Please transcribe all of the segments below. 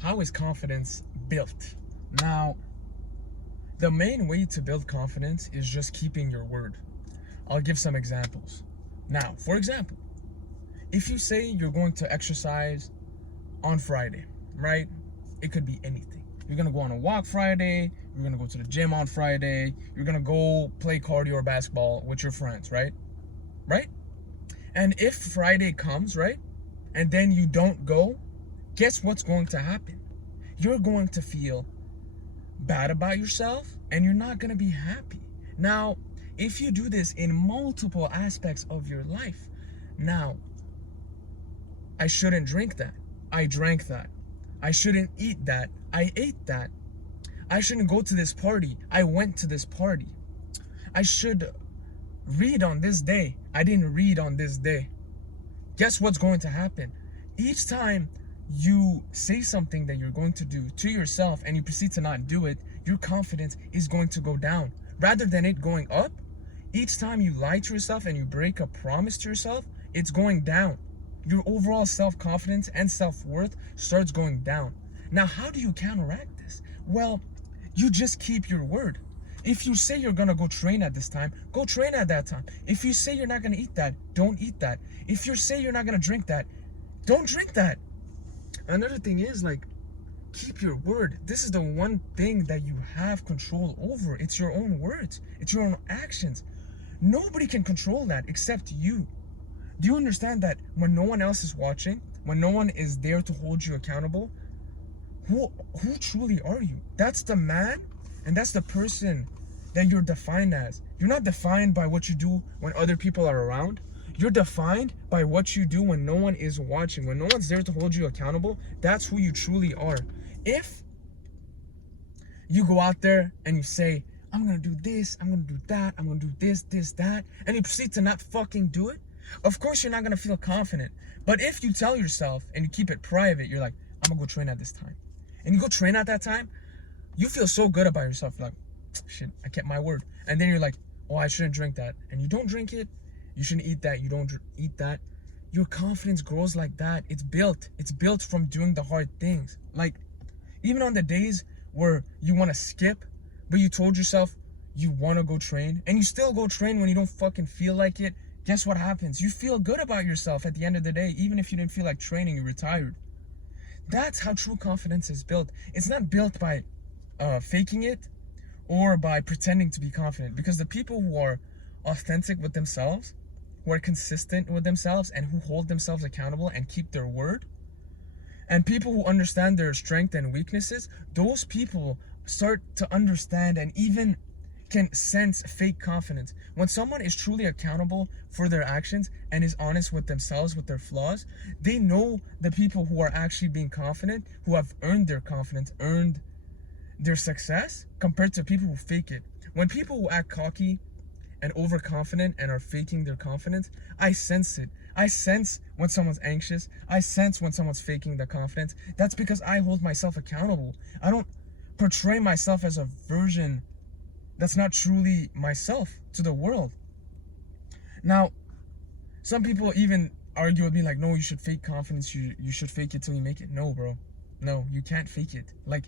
How is confidence built? Now, the main way to build confidence is just keeping your word. I'll give some examples. Now, for example, if you say you're going to exercise on Friday, right? It could be anything. You're gonna go on a walk Friday, you're gonna go to the gym on Friday, you're gonna go play cardio or basketball with your friends, right? Right? And if Friday comes, right? And then you don't go, guess what's going to happen? You're going to feel bad about yourself and you're not going to be happy. Now, if you do this in multiple aspects of your life, now, I shouldn't drink that. I drank that. I shouldn't eat that. I ate that. I shouldn't go to this party. I went to this party. I should read on this day. I didn't read on this day. Guess what's going to happen? Each time you say something that you're going to do to yourself and you proceed to not do it, your confidence is going to go down. Rather than it going up, each time you lie to yourself and you break a promise to yourself, it's going down. Your overall self-confidence and self-worth starts going down. Now, how do you counteract this? Well, you just keep your word. If you say you're gonna go train at this time, go train at that time. If you say you're not gonna eat that, don't eat that. If you say you're not gonna drink that, don't drink that. Another thing is, like, keep your word. This is the one thing that you have control over. It's your own words. It's your own actions. Nobody can control that except you. Do you understand that when no one else is watching, when no one is there to hold you accountable, who truly are you? That's the man and that's the person that you're defined as. You're not defined by what you do when other people are around. You're defined by what you do when no one is watching, when no one's there to hold you accountable. That's who you truly are. If you go out there and you say, I'm gonna do this, I'm gonna do that, I'm gonna do this, that, and you proceed to not fucking do it, of course you're not gonna feel confident. But if you tell yourself and you keep it private, you're like, I'm gonna go train at this time. And you go train at that time, you feel so good about yourself. You're like, shit, I kept my word. And then you're like, oh, I shouldn't drink that. And you don't drink it. You shouldn't eat that. You don't eat that. Your confidence grows like that. It's built. It's built from doing the hard things. Like, even on the days where you want to skip, but you told yourself you want to go train, and you still go train when you don't fucking feel like it, guess what happens? You feel good about yourself at the end of the day. Even if you didn't feel like training, you're retired. That's how true confidence is built. It's not built by faking it or by pretending to be confident, because the people who are authentic with themselves, who are consistent with themselves, and who hold themselves accountable and keep their word, and people who understand their strengths and weaknesses, those people start to understand and even can sense fake confidence. When someone is truly accountable for their actions and is honest with themselves, with their flaws, they know the people who are actually being confident, who have earned their confidence, earned their success, compared to people who fake it. When people who act cocky and overconfident and are faking their confidence, I sense it. I sense when someone's anxious. I sense when someone's faking their confidence. That's because I hold myself accountable. I don't portray myself as a version that's not truly myself to the world. Now, some people even argue with me like, no, you should fake confidence. You should fake it till you make it. No, bro. No, you can't fake it. Like,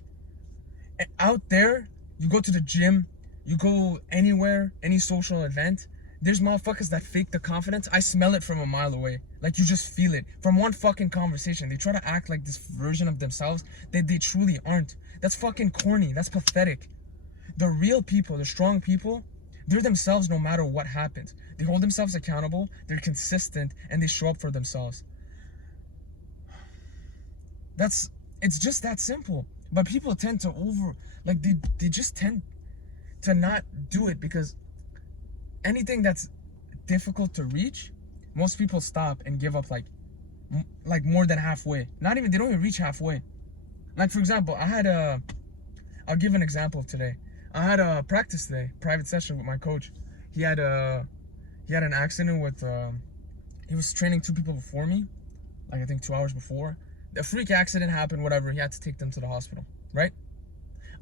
out there, you go to the gym, you go anywhere, any social event, there's motherfuckers that fake the confidence. I smell it from a mile away. Like, you just feel it. From one fucking conversation, they try to act like this version of themselves that they truly aren't. That's fucking corny. That's pathetic. The real people, the strong people, they're themselves no matter what happens. They hold themselves accountable, they're consistent, and they show up for themselves. It's just that simple. But people tend to they just tend to not do it, because anything that's difficult to reach, most people stop and give up like more than halfway. Not even, they don't even reach halfway. Like, for example, I'll give an example of today. I had a practice today, private session with my coach. He had an accident with, he was training 2 people before me, like I think 2 hours before. A freak accident happened, whatever, he had to take them to the hospital, right?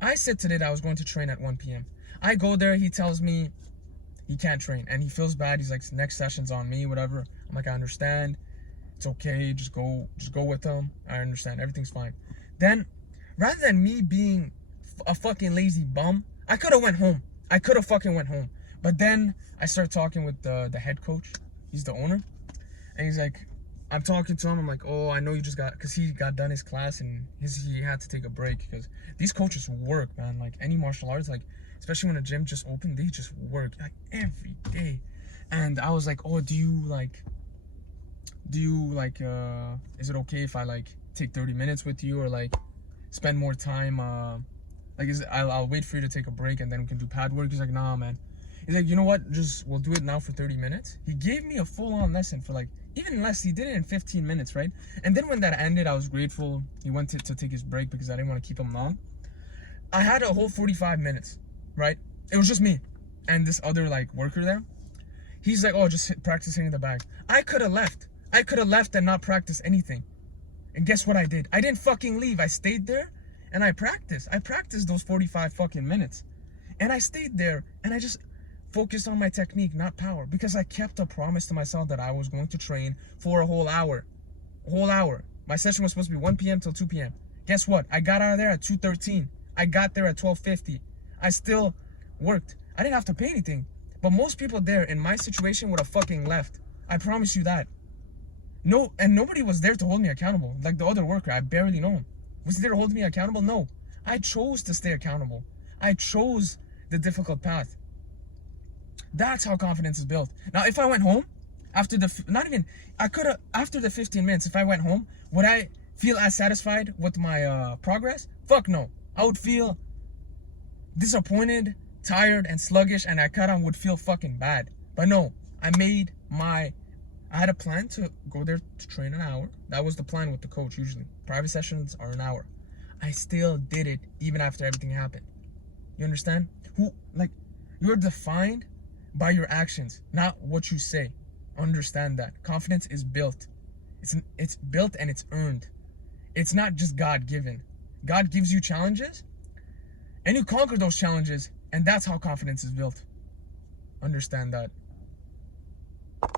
I said today that I was going to train at 1 p.m. I go there, he tells me he can't train, and he feels bad. He's like, next session's on me, whatever. I'm like, I understand. It's okay, just go with him. I understand, everything's fine. Then Rather than me being a fucking lazy bum, I could have went home. I could have fucking went home. But then I started talking with the head coach. He's the owner. And he's like, I'm talking to him. I'm like, oh, I know you just got, because he got done his class and he had to take a break because these coaches work, man. Like any martial arts, like especially when a gym just opened, they just work like every day. And I was like, oh, do you like, is it okay if I like take 30 minutes with you or like spend more time? Like, I'll wait for you to take a break and then we can do pad work. He's like, nah, man. He's like, you know what? We'll do it now for 30 minutes. He gave me a full-on lesson for like, even less. He did it in 15 minutes, right? And then when that ended, I was grateful. He went to take his break because I didn't want to keep him long. I had a whole 45 minutes, right? It was just me and this other like worker there. He's like, oh, just practice hitting the bag. I could have left. I could have left and not practiced anything. And guess what I did? I didn't fucking leave. I stayed there and I practiced. I practiced those 45 fucking minutes. And I stayed there and I just focused on my technique, not power, because I kept a promise to myself that I was going to train for a whole hour. A whole hour. My session was supposed to be 1 p.m. till 2 p.m. Guess what? I got out of there at 2:13. I got there at 12:50. I still worked. I didn't have to pay anything. But most people there in my situation would have fucking left. I promise you that. No, and nobody was there to hold me accountable. Like the other worker, I barely know him. Was he there to hold me accountable? No. I chose to stay accountable. I chose the difficult path. That's how confidence is built. Now, if I went home after after the 15 minutes, if I went home, would I feel as satisfied with my progress? Fuck no. I would feel disappointed, tired, and sluggish, and I kind of would feel fucking bad. But no, I had a plan to go there to train an hour. That was the plan with the coach usually. Private sessions are an hour. I still did it even after everything happened. You understand? You're defined by your actions, not what you say. Understand that. Confidence is built. It's built and it's earned. It's not just God-given. God gives you challenges, and you conquer those challenges, and that's how confidence is built. Understand that.